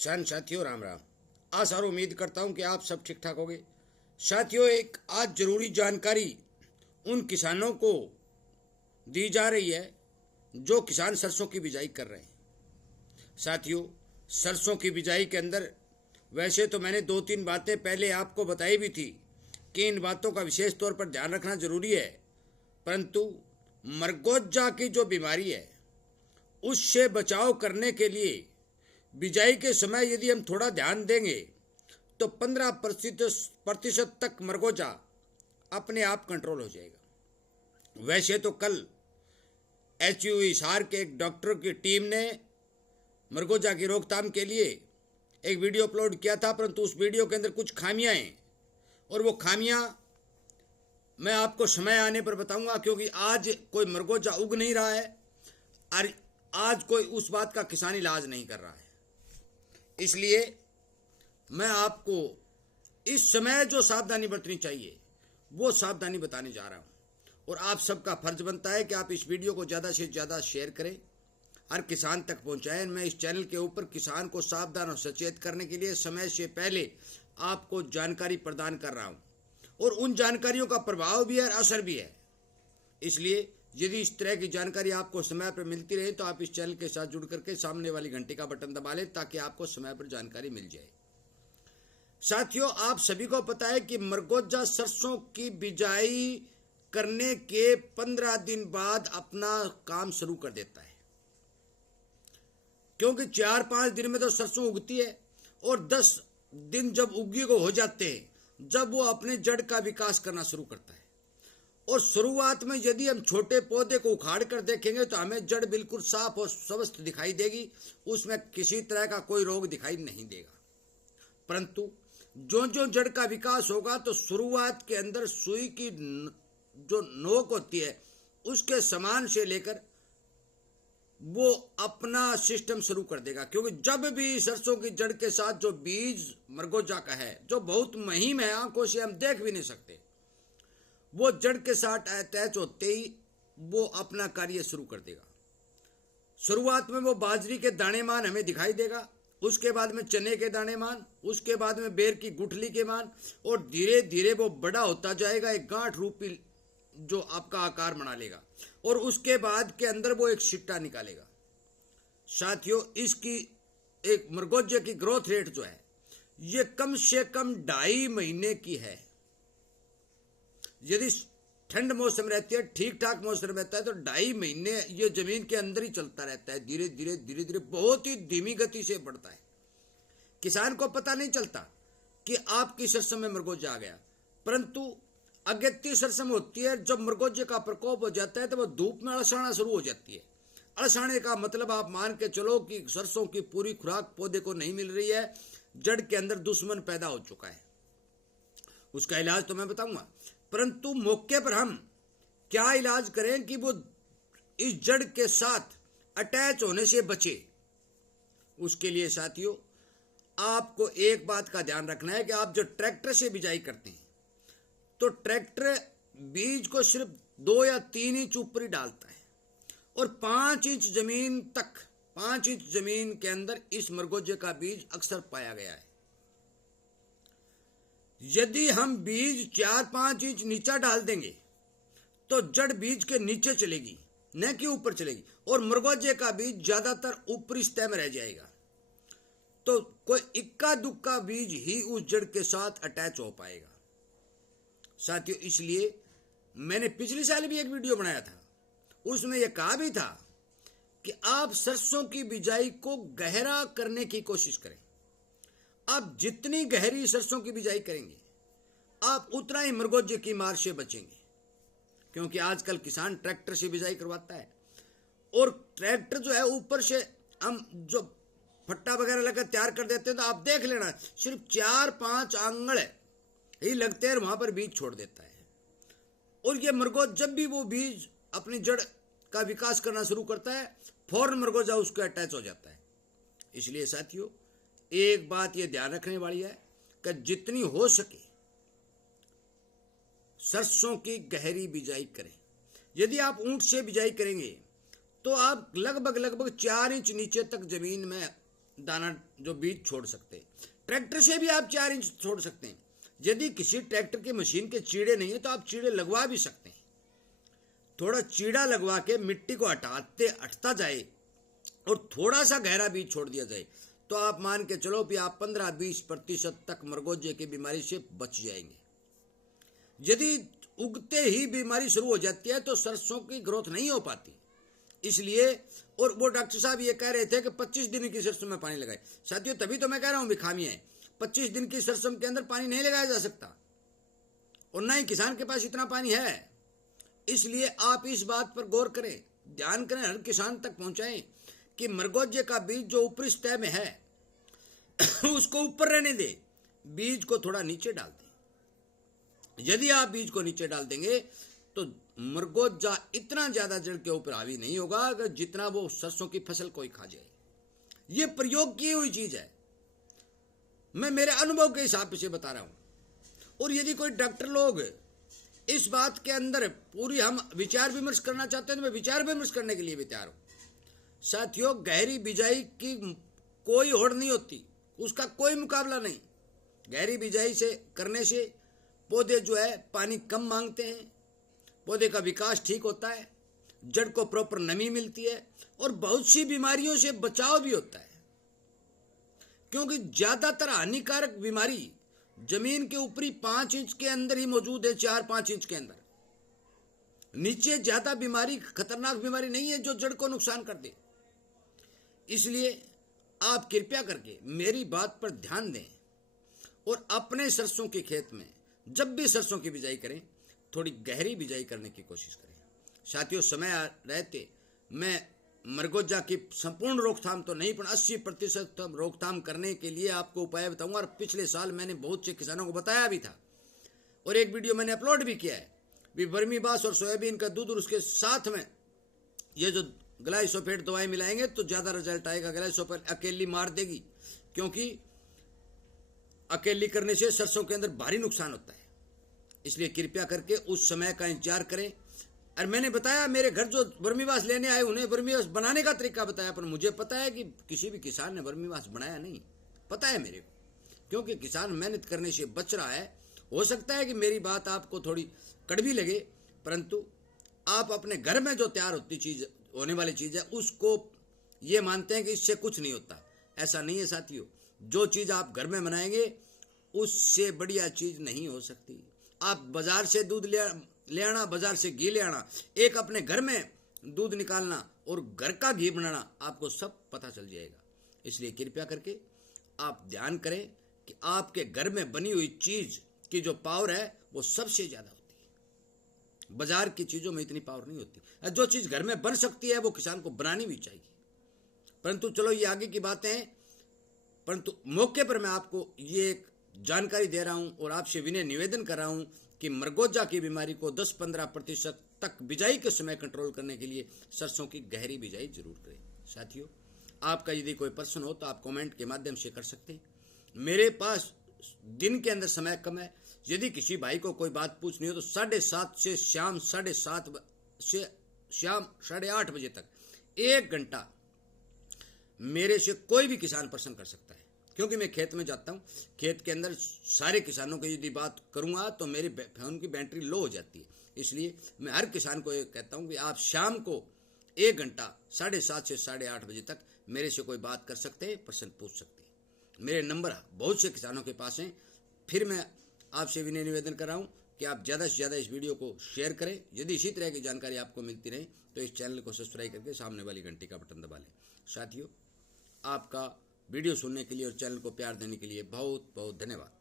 किसान साथियों राम राम। आशा और उम्मीद करता हूं कि आप सब ठीक ठाक होंगे। साथियों, एक आज जरूरी जानकारी उन किसानों को दी जा रही है जो किसान सरसों की बिजाई कर रहे हैं। साथियों, सरसों की बिजाई के अंदर वैसे तो मैंने 2-3 बातें पहले आपको बताई भी थी कि इन बातों का विशेष तौर पर ध्यान रखना जरूरी है, परंतु मरगोजा की जो बीमारी है उससे बचाव करने के लिए बिजाई के समय यदि हम थोड़ा ध्यान देंगे तो 15% तक मरगोजा अपने आप कंट्रोल हो जाएगा। वैसे तो कल HU हिसार के एक डॉक्टर की टीम ने मरगोजा की रोकथाम के लिए एक वीडियो अपलोड किया था, परंतु उस वीडियो के अंदर कुछ खामियां हैं और वो खामियां मैं आपको समय आने पर बताऊंगा, क्योंकि आज कोई मरगोजा उग नहीं रहा है और आज कोई उस बात का किसान इलाज नहीं कर रहा है। इसलिए मैं आपको इस समय जो सावधानी बरतनी चाहिए वो सावधानी बताने जा रहा हूं और आप सबका फर्ज बनता है कि आप इस वीडियो को ज़्यादा से ज़्यादा शेयर करें, हर किसान तक पहुंचाएं। मैं इस चैनल के ऊपर किसान को सावधान और सचेत करने के लिए समय से पहले आपको जानकारी प्रदान कर रहा हूं और उन जानकारियों का प्रभाव भी है और असर भी है। इसलिए यदि इस तरह की जानकारी आपको समय पर मिलती रहे तो आप इस चैनल के साथ जुड़ करके सामने वाली घंटी का बटन दबा लें ताकि आपको समय पर जानकारी मिल जाए। साथियों, आप सभी को पता है कि मरगोजा सरसों की बिजाई करने के 15 दिन बाद अपना काम शुरू कर देता है, क्योंकि 4-5 दिन में तो सरसों उगती है और 10 दिन जब उगी को हो जाते हैं, जब वो अपने जड़ का विकास करना शुरू करता है। और शुरुआत में यदि हम छोटे पौधे को उखाड़ कर देखेंगे तो हमें जड़ बिल्कुल साफ और स्वस्थ दिखाई देगी, उसमें किसी तरह का कोई रोग दिखाई नहीं देगा। परंतु जो जो जड़ का विकास होगा तो शुरुआत के अंदर सुई की जो नोक होती है उसके समान से लेकर वो अपना सिस्टम शुरू कर देगा, क्योंकि जब भी सरसों की जड़ के साथ जो बीज मरगोजा का है जो बहुत महीन है, आंखों से हम देख भी नहीं सकते, वो जड़ के साथ अटैच होते ही वो अपना कार्य शुरू कर देगा। शुरुआत में वो बाजरी के दाने मान हमें दिखाई देगा, उसके बाद में चने के दाने मान, उसके बाद में बेर की गुठली के मान, और धीरे धीरे वो बड़ा होता जाएगा, एक गांठ रूपी जो आपका आकार बना लेगा और उसके बाद के अंदर वो एक सिट्टा निकालेगा। साथियों, इसकी एक मरगोजे की ग्रोथ रेट जो है ये कम से कम 2.5 महीने की है। यदि ठंड मौसम रहती है, ठीक ठाक मौसम रहता है तो 2.5 महीने ये जमीन के अंदर ही चलता रहता है। धीरे धीरे बहुत ही धीमी गति से बढ़ता है। किसान को पता नहीं चलता कि आपकी सरसों में मरगोजा आ गया, परंतु अगेती सरसों होती है जब मरगोजे का प्रकोप हो जाता है तो वो धूप में अड़साना शुरू हो जाती है। अड़साने का मतलब आप मान के चलो कि सरसों की पूरी खुराक पौधे को नहीं मिल रही है, जड़ के अंदर दुश्मन पैदा हो चुका है। उसका इलाज तो मैं बताऊंगा, परंतु मौके पर हम क्या इलाज करें कि वो इस जड़ के साथ अटैच होने से बचे। उसके लिए साथियों, आपको एक बात का ध्यान रखना है कि आप जो ट्रैक्टर से बिजाई करते हैं तो ट्रैक्टर बीज को सिर्फ 2 या 3 इंच ऊपर ही डालता है और 5 इंच जमीन तक, 5 इंच जमीन के अंदर इस मरगोजे का बीज अक्सर पाया गया है। यदि हम बीज 4-5 इंच नीचा डाल देंगे तो जड़ बीज के नीचे चलेगी, न कि ऊपर चलेगी, और मरगोजे का बीज ज्यादातर ऊपरी सतह में रह जाएगा। तो कोई इक्का दुक्का बीज ही उस जड़ के साथ अटैच हो पाएगा। साथियों, इसलिए मैंने पिछले साल भी एक वीडियो बनाया था, उसमें यह कहा भी था कि आप सरसों की बिजाई को गहरा करने की कोशिश करें। आप जितनी गहरी सरसों की बिजाई करेंगे आप उतना ही मरगोजे की मार से बचेंगे, क्योंकि आजकल किसान ट्रैक्टर से बिजाई करवाता है और ट्रैक्टर जो है ऊपर से हम जो फट्टा वगैरह लगा तैयार कर देते हैं तो आप देख लेना सिर्फ 4-5 आंगल ही लगते हैं, वहां पर बीज छोड़ देता है। और ये मरगोज जब भी वो बीज अपनी जड़ का विकास करना शुरू करता है फौरन मरगोजा उसको अटैच हो जाता है। इसलिए साथियों, एक बात ये ध्यान रखने वाली है कि जितनी हो सके सरसों की गहरी बिजाई करें। यदि आप ऊंट से बिजाई करेंगे तो आप लगभग 4 इंच नीचे तक जमीन में दाना जो बीज छोड़ सकते हैं। ट्रैक्टर से भी आप 4 इंच छोड़ सकते हैं। यदि किसी ट्रैक्टर की मशीन के चीड़े नहीं है तो आप चीड़े लगवा भी सकते हैं। थोड़ा चीड़ा लगवा के मिट्टी को हटता जाए और थोड़ा सा गहरा बीज छोड़ दिया जाए तो आप मान के चलो कि आप 15-20% तक मरगोजे की बीमारी से बच जाएंगे। यदि उगते ही बीमारी शुरू हो जाती है तो सरसों की ग्रोथ नहीं हो पाती। इसलिए और वो डॉक्टर साहब ये कह रहे थे कि 25 दिन की सरसों में पानी लगाए। साथियों, तभी तो मैं कह रहा हूं खामियां है। 25 दिन की सरसों के अंदर पानी नहीं लगाया जा सकता और ना ही किसान के पास इतना पानी है। इसलिए आप इस बात पर गौर करें, ध्यान करें, हर किसान तक पहुंचाएं कि मरगोजे का बीज जो ऊपरी सतह में है उसको ऊपर रहने दे, बीज को थोड़ा नीचे डाल दें। यदि आप बीज को नीचे डाल देंगे तो मरगोजा इतना ज्यादा जड़ के ऊपर हावी नहीं होगा कि जितना वो सरसों की फसल कोई खा जाए। ये प्रयोग की हुई चीज है, मैं मेरे अनुभव के हिसाब से बता रहा हूं। और यदि कोई डॉक्टर लोग इस बात के अंदर पूरी हम विचार विमर्श करना चाहते हैं तो मैं विचार विमर्श करने के लिए भी तैयार हूं। साथियों, गहरी बिजाई की कोई होड़ नहीं होती, उसका कोई मुकाबला नहीं। गहरी बिजाई से करने से पौधे जो है पानी कम मांगते हैं, पौधे का विकास ठीक होता है, जड़ को प्रॉपर नमी मिलती है और बहुत सी बीमारियों से बचाव भी होता है। क्योंकि ज्यादातर हानिकारक बीमारी जमीन के ऊपरी 5 इंच के अंदर ही मौजूद है, 4-5 इंच के अंदर। नीचे ज्यादा बीमारी, खतरनाक बीमारी नहीं है जो जड़ को नुकसान कर दे। इसलिए आप कृपया करके मेरी बात पर ध्यान दें और अपने सरसों के खेत में जब भी सरसों की बिजाई करें थोड़ी गहरी बिजाई करने की कोशिश करें। साथियों, समय रहते मैं मरगोजा की संपूर्ण रोकथाम तो नहीं, पर 80% रोकथाम करने के लिए आपको उपाय बताऊंगा। और पिछले साल मैंने बहुत से किसानों को बताया भी था और एक वीडियो मैंने अपलोड भी किया है भी वर्मीबास और सोयाबीन का दूध और उसके साथ में ये जो ग्लाइसोफेट दवाई मिलाएंगे तो ज्यादा रिजल्ट आएगा। ग्लाइसोफेट अकेली मार देगी, क्योंकि अकेली करने से सरसों के अंदर भारी नुकसान होता है। इसलिए कृपया करके उस समय का इंतजार करें। और मैंने बताया, मेरे घर जो वर्मीवास लेने आए उन्हें वर्मीवास बनाने का तरीका बताया, पर मुझे पता है कि किसी भी किसान ने वर्मीवास बनाया नहीं, पता है मेरे को, क्योंकि किसान मेहनत करने से बच रहा है। हो सकता है कि मेरी बात आपको थोड़ी कड़वी लगे, परंतु आप अपने घर में जो तैयार होने वाली चीज है उसको ये मानते हैं कि इससे कुछ नहीं होता। ऐसा नहीं है साथियों, जो चीज आप घर में बनाएंगे उससे बढ़िया चीज नहीं हो सकती। आप बाजार से दूध ले आना, बाजार से घी ले आना, एक अपने घर में दूध निकालना और घर का घी बनाना, आपको सब पता चल जाएगा। इसलिए कृपया करके आप ध्यान करें कि आपके घर में बनी हुई चीज की जो पावर है वो सबसे ज्यादा होती है। बाजार की चीजों में इतनी पावर नहीं होती। जो चीज घर में बन सकती है वो किसान को बनानी भी चाहिए। परंतु चलो ये आगे की बातें हैं, परंतु मौके पर मैं आपको ये एक जानकारी दे रहा हूं और आपसे विनय निवेदन कर रहा हूं कि मरगोजा की बीमारी को 10-15% तक बिजाई के समय कंट्रोल करने के लिए सरसों की गहरी बिजाई जरूर करें। साथियों, आपका यदि कोई प्रश्न हो तो आप कमेंट के माध्यम से कर सकते हैं। मेरे पास दिन के अंदर समय कम है। यदि किसी भाई को कोई बात पूछनी हो तो 7:30 से शाम 7:30 से शाम 8:30 बजे तक 1 घंटा मेरे से कोई भी किसान प्रश्न कर सकता है, क्योंकि मैं खेत में जाता हूं। खेत के अंदर सारे किसानों की यदि बात करूंगा तो मेरी फोन की बैटरी लो हो जाती है। इसलिए मैं हर किसान को ये कहता हूं कि आप शाम को 1 घंटा 7:30 से 8:30 बजे तक मेरे से कोई बात कर सकते हैं, प्रश्न पूछ सकते हैं। मेरे नंबर बहुत से किसानों के पास हैं। फिर मैं आपसे विनय निवेदन कर रहा हूं कि आप ज़्यादा से ज़्यादा इस वीडियो को शेयर करें। यदि इसी तरह की जानकारी आपको मिलती रहे तो इस चैनल को सब्सक्राइब करके सामने वाली घंटी का बटन दबा लें। साथियों, आपका वीडियो सुनने के लिए और चैनल को प्यार देने के लिए बहुत बहुत धन्यवाद।